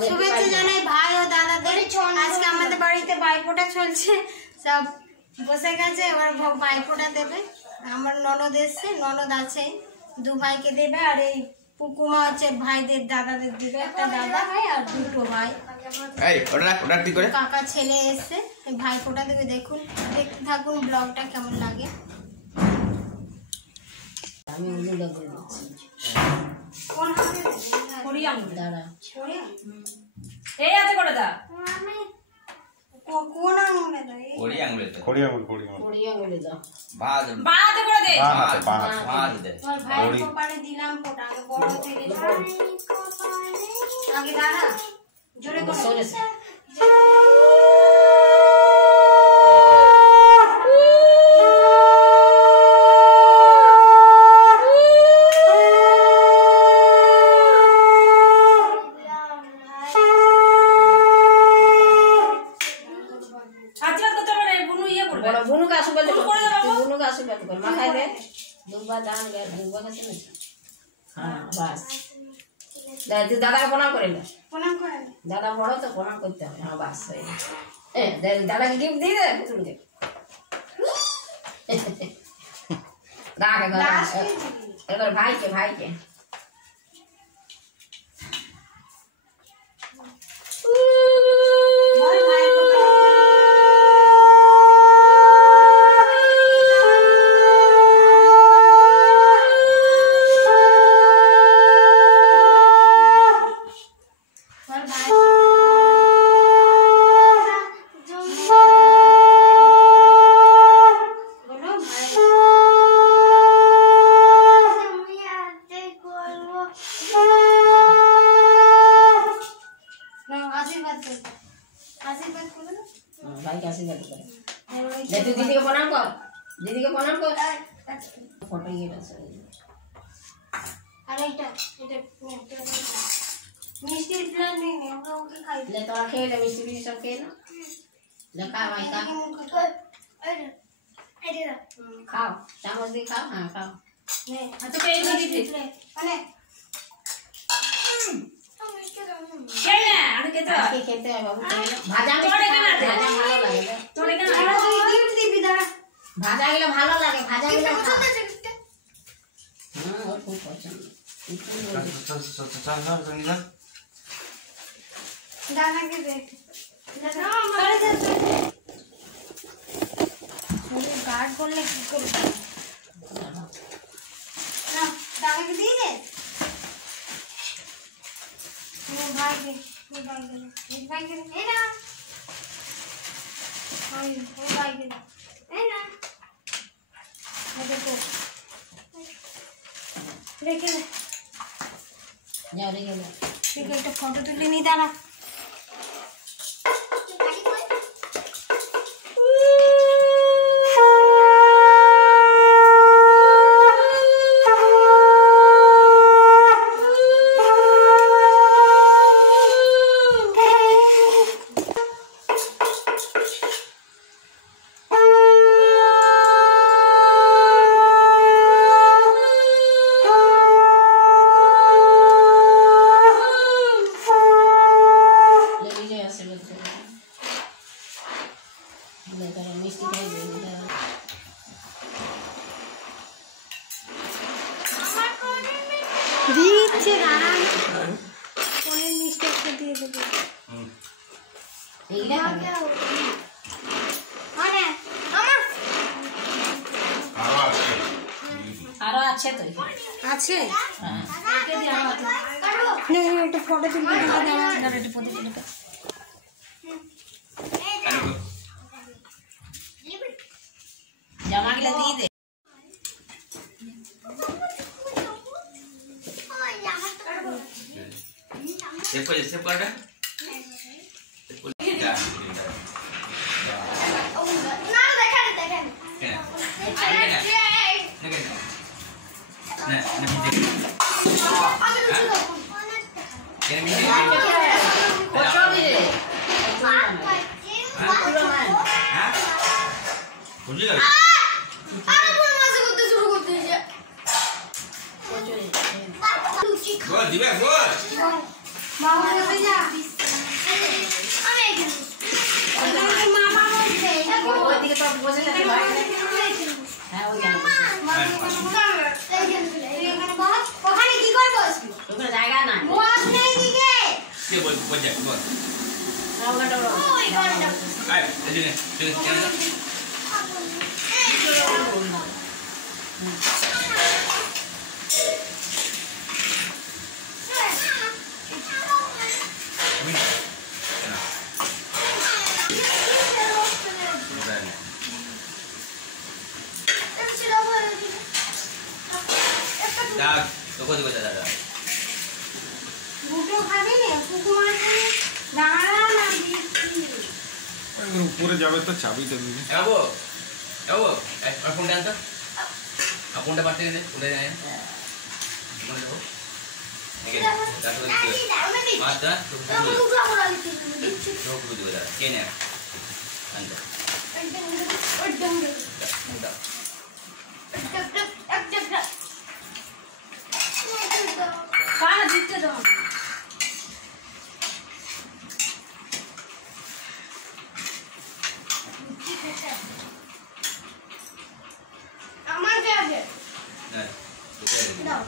শুভেচ্ছা জানাই ভাই ও দাদাদের। আজকে আমাদের বাড়িতে ভাইফোঁটা চলছে, সব বসে গেছে, এবার ভাইফোঁটা দেবে। আমার ননদ এসছে, ননদ আছে, দু ভাইকে দেবে। আর এই পুকুমা হচ্ছে ভাইদের দাদাদের দিবে, একটা দাদা ভাই আর দুটো ভাই। কাকা ছেলে এসছে, ভাইফোঁটা দেবে। দেখুন, দেখতে থাকুন ব্লগটা কেমন লাগে। আমি কোন হাতে করি আঙুল দাঁড়া এই আছে করে দা কোন আঙুলে দেয়? কোড়ি আঙুলে দাও। করি আঙুলে দাও বাদ বাদ করে দে বাদ দে। তোর ভাই কপালে দিলাম ফোঁটা, আগে বড় থেকে আগে দাঁড়া, জোরে করে সরেছে বুনুকে আশীর্বাদ বুনুকে আশীর্বাদ কর মাথায় দে দুবার দাঁড়ান গে দুবার আছে না। হ্যাঁ বাস তুই দাদাকে প্রণাম করে না, প্রণাম করে দাদা বড় তো প্রণাম করতে হবে। হ্যাঁ বাস দাদাকে গিফট দিয়ে দে পুতুলকে রাখ এবার ভাইকে ভাইকে ভাইকে আশীর্বাদ করে। তুই দিদিকে প্রণাম কর, দিদিকে প্রণাম কর। ফটো ইয়ে আছে আর এটা মিষ্টির প্ল্যান নেই, আমরা ওকে খাই। ले তোরা খেয়ে লে, মিষ্টি মিষ্টি সব খেয়ে না। ले खा भाई खा, खाओ चामच দিয়ে খাও। হ্যাঁ খাও। আচ্ছা এই দিদি মানে খেয়ে না আমি খেতে আজকে খেতে হয় বাবু, ভাজা তোরে কেন আছে? ভাজা ভালো লাগে, তোরে কেন আমরা তুই গিফট দিবি দাঁড়া। ভাজা গেলে ভালো লাগে, ভাজা গেলে পছন্দ আছে গিফট? হ্যাঁ ওর খুব পছন্দ। দাদাকে দে। দাদা আমারে দে। ওরে গার্ড করলে কি করব? না দাদাকে দিয়ে দে। ভাইকে ভাইকে এই না ওই ভাইকে এই না দেখো রেখে দে। যাও রেখে দাও। ঠিক একটা ফটো তুলে নি দাঁড়া। মিষ্টি খাই দিচ্ছে দাঁড়া, পনের মিষ্টি একটা দিয়ে দেবো। আরো আছে তো আছে হ্যাঁ একটা ফটো তুলতে একটা ফটো তুলতে জামা গুলো দিয়ে দে। सेव कर दे। দিবে Pojok, buat. Tahu kan orang? Ayo, sini, sini, sini. Ini. Enak. Mudah. Dah, toko juga dah. দুটো খাবি না কুকুর দাঁড়া না উপরে যাবে তো চাবিটা দিবি Abo, abo, phone dah tu. Phone dah mati ni, phone dah ni. Phone dah. Okay, dah tu lagi. Mata, tu juga dah. Kene. Anda. Mudah. কানা দিতে দাও আমার যাবে Nah, tu dia. দাও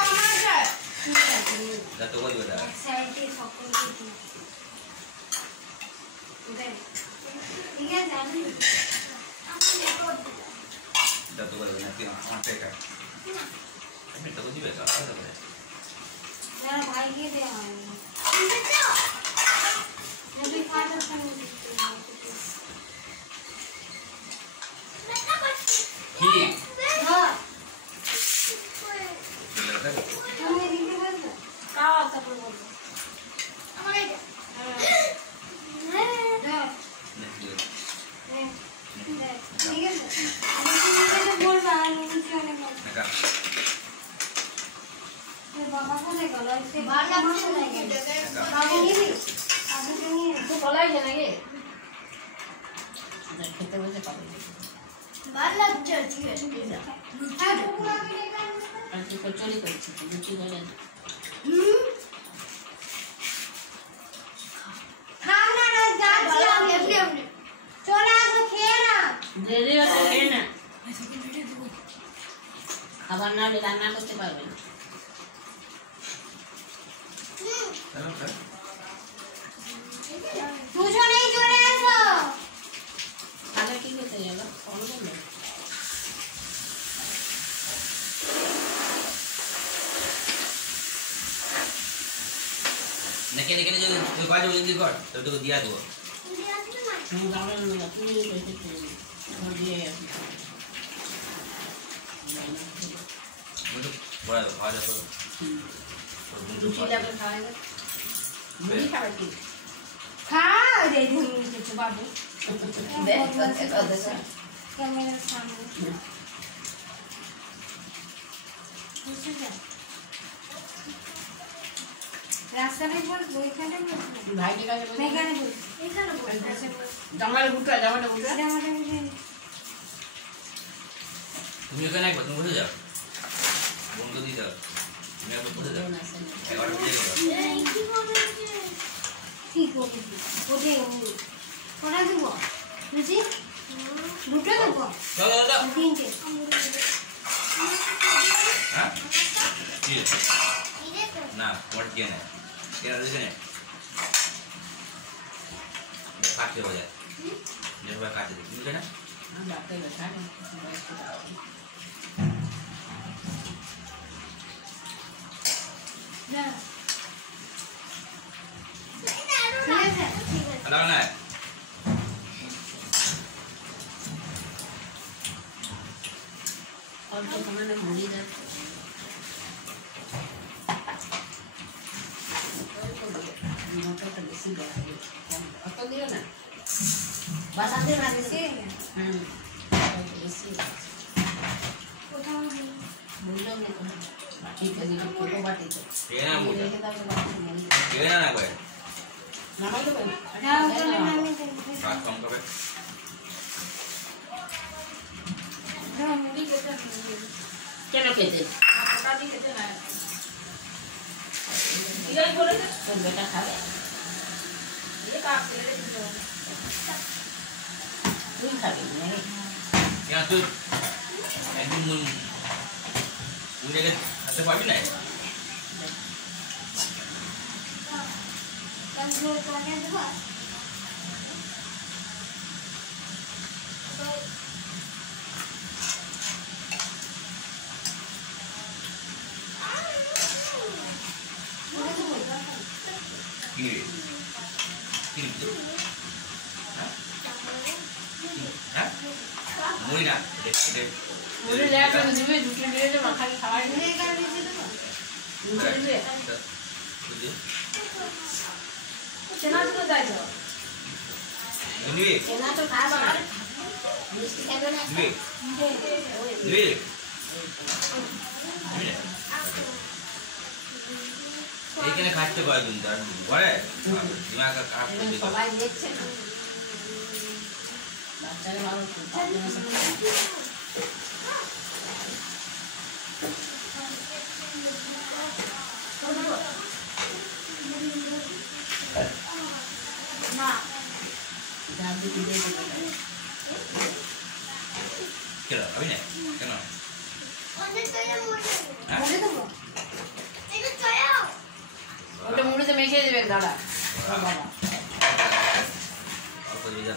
আমার যাবে Dah toko juga dah. সাইডে সকলকে দিই ঠিক আছে আমি Dah toko juga nanti mati kan. Ini toko juga tak ada boleh. না ভাইকে দেওয়া হয়নি যদি ফাটার সঙ্গে দিতে হয় Ki. হ্যাঁ Boleh dah. তুমি দিতে পারবে খাওয়া তারপর বলবো আমার এটা হ্যাঁ Nah, tu. ঠিক আছে আমি বলবো আর নিচে অনেক Nak. বাবা কোথায় গেল সে বাবা কোথায় গেল বাবা নিবি বাবাকে নিয়ে Tu kolai je lagi. Dah kita boleh pakai. ভালো লাগছে ঠিক আছে হ্যাঁ কুকুর আমি Nanti kecuri kecuri, lucu kan? খাও না না যাচ্ছি আমি চলে আসো খেয়ে না Jadi ada kena. Kabar nak di tanah aku cepat ben. দুজনেই চলে আসো Ada kini tu ya, lah. Kalau ni. Nak kene je, tu baju ini kau. Tu dia tu. Jangan nak pilih itu. Kalau dia ya. Untuk boleh ada tu. Lucu dah kan kau. Beli kau lagi. খাও রে তুমি কিছু বাবু Deh, kau dah sah. ক্যামেরার সামনে বসে যা রাস্তায় বসবো এখানে বসবো Bahaya kan? এখানে বসবো এখানে বসবো Jangan buka, jangan buka. জামাটা বুঝে তুমি এখানে একবার তুমি বসে যাও বন্ধ দিয়ে দাও তুমি একবার বসে যাও একবার বসে যাও কি করবি ওঠে ওটা দেবো বুঝি দুটো দেবো চলো দাও তিনটে হ্যাঁ কি না তোমার কে না কেন দিছে না কাটতে হয়ে যায় যেভাবে কাটতে দিই বুঝলে না Enggak boleh kan? না ঠিক আছে ada mana Kalau tu kemana beli dah? Motor terisi dah. Apa dia nak? Basah dia nak isi. Terisi. কোথাও নেই Belum itu. Batik lagi foto batik tu. kena muda Kita boleh batik ni. kena nak gue Nama tu kan? না ওখানে নামে দেবো platform kau Kenapa kita? কাটি খেতে না ইলাই করে দে Tu beta khabe. এই কাট করে দিতে Tu khabe ni. yang tu ini mun udah kan ada apa ni কিনবি কিনবি হ্যাঁ মুড়ি না মুড়ি লেট করে দিবি, দুটো দিয়ে দে, মাখালি খাওয়াই নি। দুটো দিবি। চেনা তো দাই দাও। কিনবি চেনা তো খাবে না। মিষ্টি খাবে না। কিনবি কিনবি এইখানে খাচ্ছে কয়েকদিন তার ঘরে দিমাগ খারাপ করে দিত সবাই দেখছে না। বাচ্চারা ভালো পাবনা আছে। না ডাল দিয়ে দিয়ে দেবে। কেন আমি না কেন ওটা মুড়িতে মেখে দেবে দাদা। ও বাবা। অল্প দিয়ে যা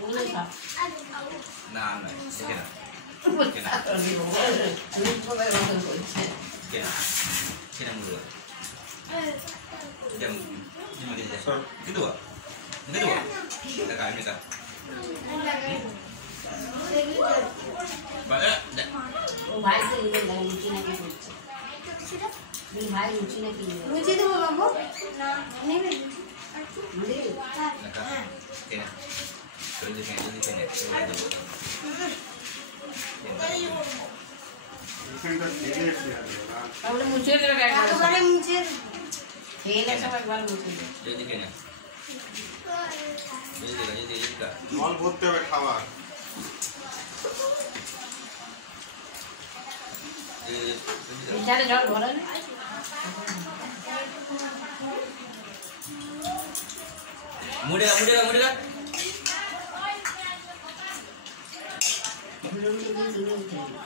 ওগুলোই খা। না না দেখে না রূপকথার মতন করছে। কেন সেটা মুড়ি যেমন কিন্তু দেখা আমি তা ও ভাই তো দিলে না, লুচি নাকি করছে। বলি ভাই লুচি নাকি নিয়ে যাবে। লুচি দেবো বাবু? না নেবে মুড়ি? কেন যদি কেন তাহলে মুছে দেবে একবার। একেবারে মুছে খেয়ে নে সব একবার মুছে দেবে। যদি কেন যদি জল ভরতে হবে খাবার। বিচারে জল ভরে না। মুড়িগা লুচি দিয়ে দিলে উঠে যাবে।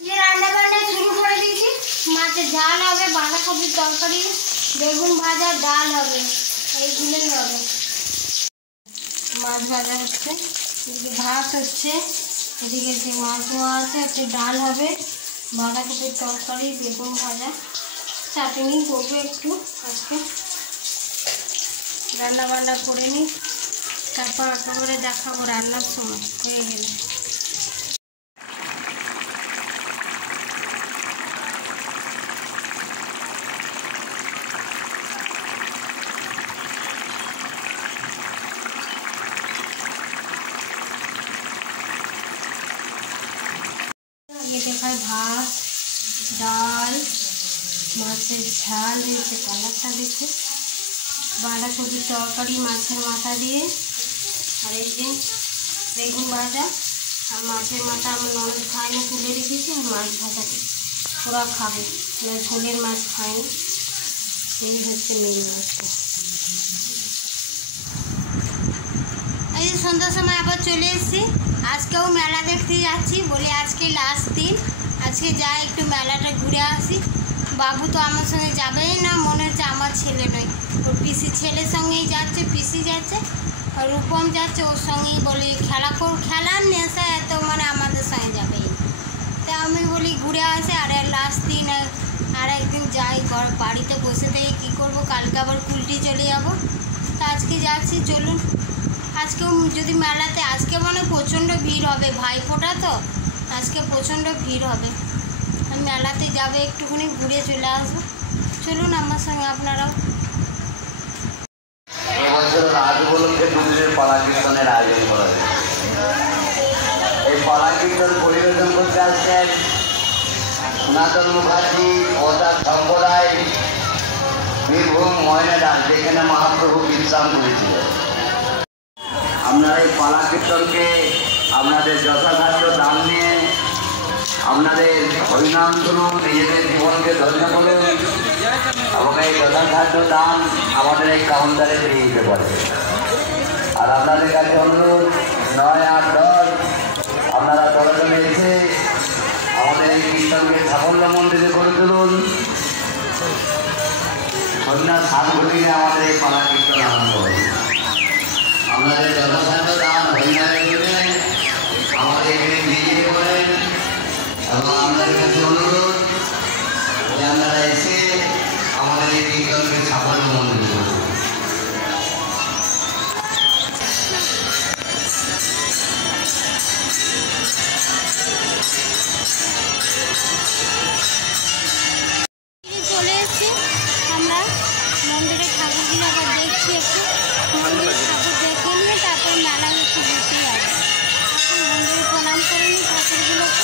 ये राন্না বান্না শুরু করে দিয়েছি। মাছের ঝাল হবে, বাঁধাকপির তরকারি, বেগুন ভাজা, ডাল হবে, এইগুলোই হবে। মাছ ভাজা হচ্ছে, এদিকে ভাত হচ্ছে, এদিকে যে মাছ ধোয়া আছে, একটু ডাল হবে, বাঁধাকপির তরকারি, বেগুন ভাজা, চাটনি করবো একটু আজকে। রান্না বান্না করে নিই, তারপর একেবারে দেখাবো রান্নার সময় হয়ে গেলে। ये देखाय भात डाल মাছের ঝাল দিয়েছে, কালারটা দেখে, বাঁধাকপির তরকারি মাছের মাথা দিয়ে, আর এই যে বেগুন ভাজা আর মাছের মাথা আমার ননদ খায় না, তুলে রেখেছি, আর মাছ ভাজা দিয়ে ওরা খাবে, ঝোলের মাছ খায় না। এই হচ্ছে মেন মাছটা। এই যে সন্ধ্যার সময় আবার চলে এসেছি, আজকেও মেলা দেখতে যাচ্ছি, বলে আজকে লাস্ট দিন, আজকে যাই একটু মেলাটা ঘুরে আসি। বাবু তো আমার সঙ্গে যাবেই না, মনে হচ্ছে আমার ছেলে নয়, ওর পিসি ছেলের সঙ্গেই যাচ্ছে, পিসি যাচ্ছে, আর রূপম যাচ্ছে ওর সঙ্গেই, বলি খেলার নেশা এত, মানে আমাদের সঙ্গে যাবেই। তা আমি বলি ঘুরে আসে, আর লাস্ট দিন আর একদিন যাই, বাড়িতে বসে থেকে কী করবো, কালকে আবার কুলটি চলে যাবো, তা আজকে যাচ্ছি, চলুন। আজকেও যদি মেলাতে, আজকে মানে প্রচণ্ড ভিড় হবে, ভাইফোঁটা তো, আজকে প্রচণ্ড ভিড় হবে। আমি মেলাতে যাবে, একটুখানি ঘুরে চলে আসবো, চলুন আমার সঙ্গে আপনারাও। এবছর রাজ উপলক্ষে দুদিনের পালা কীর্তনের আয়োজন করা হয়েছে। এই পালা কীর্তন পরিবেশন করতে আসছেন সনাতন মুখার্জি ও তার সম্প্রদায় বীরভূম ময়নাডাল, যেখানে মহাপ্রভু বিশ্রাম করেছিলেন। আপনারা এই পালা কীর্তনকে আপনাদের যথাসাধ্য দান নিয়ে আপনাদের হরিনাম শুনুন, নিজেদের জীবনকে ধন্য করুন এবং এই যথাসাধ্য দান আমাদের এই কাউন্টারে দিয়ে দিতে পারে। আর আপনাদের কাছে অনুরোধ 9, 8, 10 আপনারা দলে এসে আমাদের এই কীর্তনকে সাফল্য মন্দিরে করে তুলুন। সন্ধ্যা 7 ঘটিকে আমাদের এই পালা কীর্তন আরম্ভ হবে। আপনাদের যথাসাধ্য দান হরিনামের জন্য আমাদের এখানে দিয়ে দিতে পারেন এবং আপনাদের কাছে অনুরোধ যে আপনারা এসে আমাদের এই কীর্তনকে সাফল্য মন্দিরে করুন। চলে এসেছি আমরা মন্দিরে ঠাকুরগুলো আবার দেখছি একটু। মন্দিরে ঠাকুর দেখে নিয়ে তারপর মেলায় একটু ঘুরতে যাবো। এখন মন্দিরে প্রণাম করে নিই ঠাকুরগুলোকে।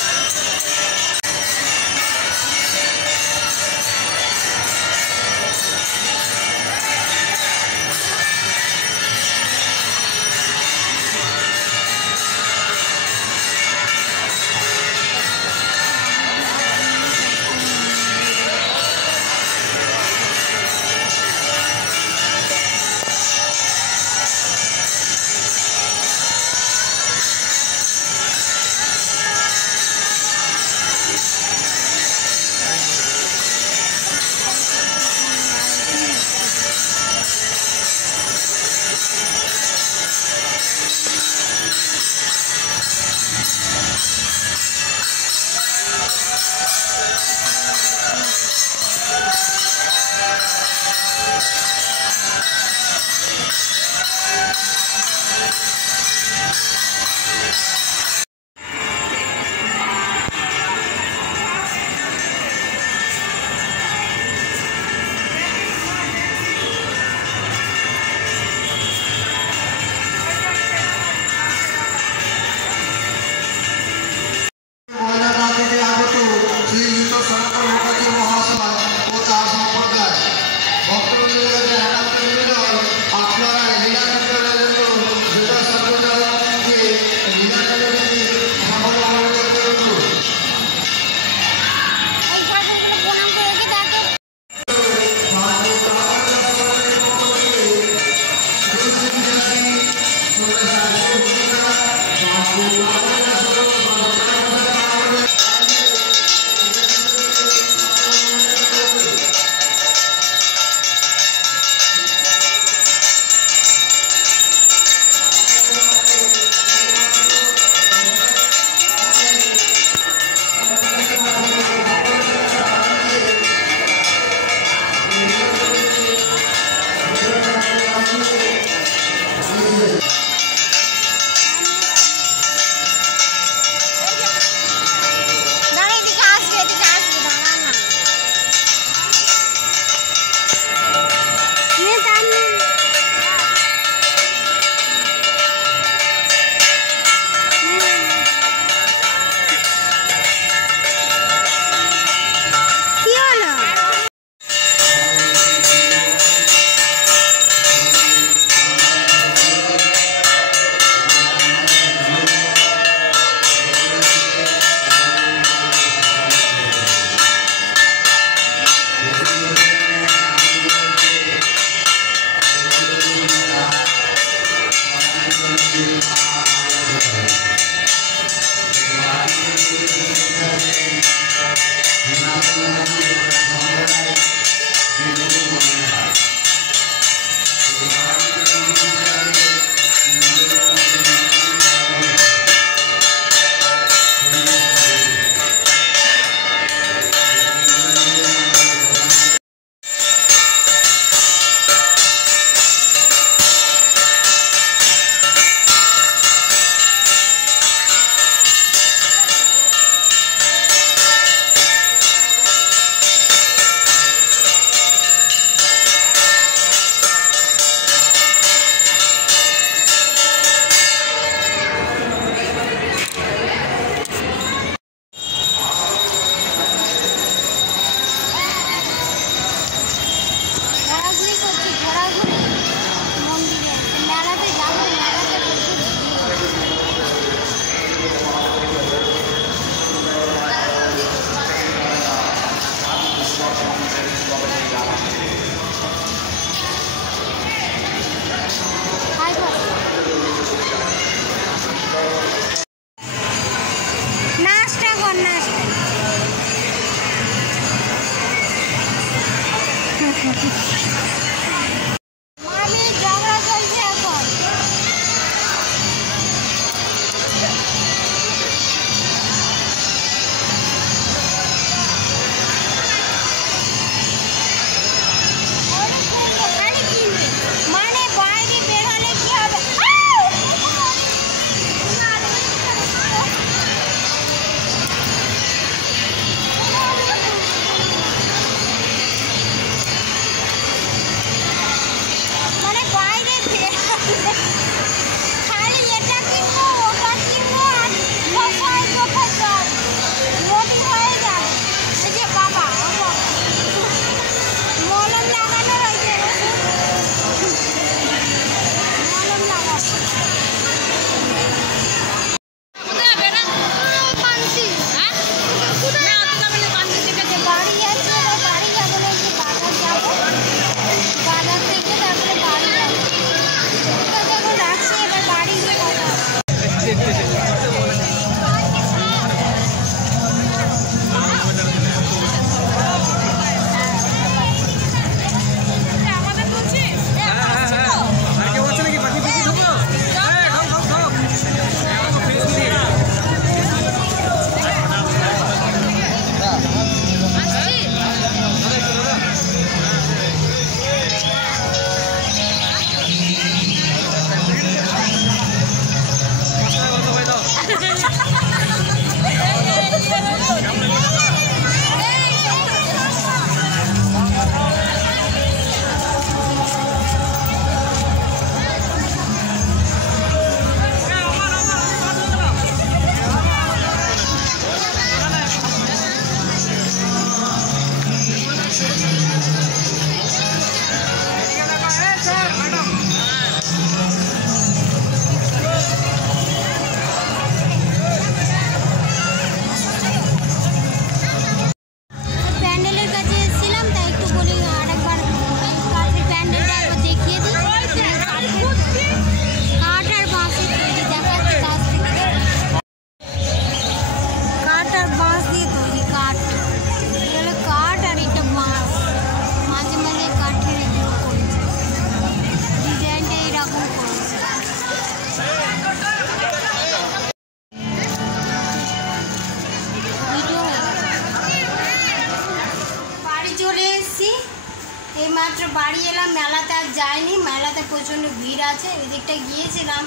মেলাতে আর যাইনি, মেলাতে প্রচণ্ড ভিড় আছে। ওই দিকটা গিয়েছিলাম,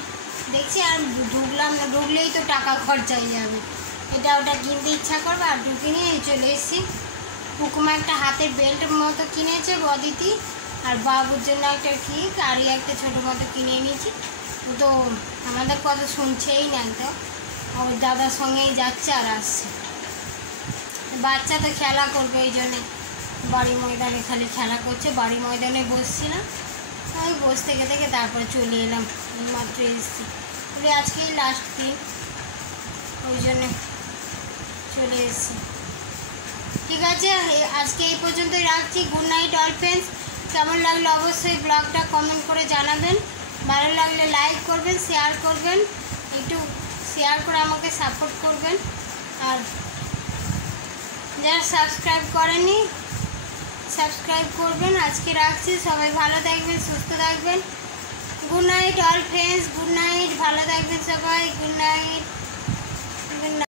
দেখছি আর ঢুকলাম না, ঢুকলেই তো টাকা খরচা হয়ে যাবে। এটা ওটা কিনতে ইচ্ছা করবে আর ঢুকে নিয়ে চলে এসেছি। হুকুমা একটা হাতের বেল্ট মতো কিনেছে বদিতি, আর বাবুর জন্য একটা ঠিক আর একটা ছোটো মতো কিনে নিয়েছি। ও তো আমাদের কথা শুনছেই না, তো ওর দাদার সঙ্গেই যাচ্ছে আর আসছে। বাচ্চা তো খেলা করবে, এই জন্যে বাড়ি ময়দানে খালি খেলা করছে। বাড়ি ময়দানে বসছিলাম, আমি বসে থেকে থেকে তারপরে চলে এলাম, মাত্র এসেছি। বলে আজকেই লাস্ট দিন, ওই জন্যে চলে এসেছি। ঠিক আছে, আজকে এই পর্যন্তই রাখছি। Good night all friends. কেমন লাগলো অবশ্যই ব্লগটা কমেন্ট করে জানাবেন। ভালো লাগলে লাইক করবেন, শেয়ার করবেন, একটু শেয়ার করে আমাকে সাপোর্ট করবেন। আর যারা সাবস্ক্রাইব করেননি সাবস্ক্রাইব করবেন। আজকে রাখছি, সবাই ভালো থাকবেন, সুস্থ থাকবেন। Good night all friends, good night, ভালো থাকবেন সবাই, গুড নাইট, গুড নাইট।